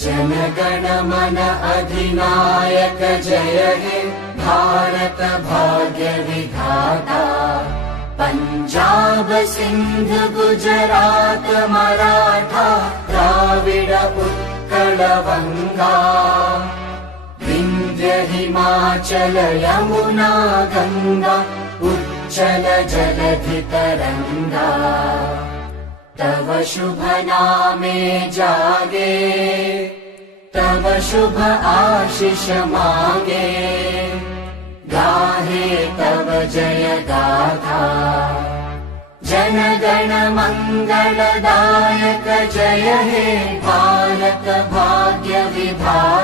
जनगण मन अधिनायक जय हे भारत भाग्य विधाता। पंजाब सिंध गुजरात मराठा द्राविड उत्कल वंगा। विंध्य हिमाचल यमुना गंगा उच्चल जलधि तरंगा। तव शुभ नामे जागे तव शुभ आशीष मांगे। गाहे तव जय गाथा जनगण मंगलदायक जय हे भारत भाग्य विधाता।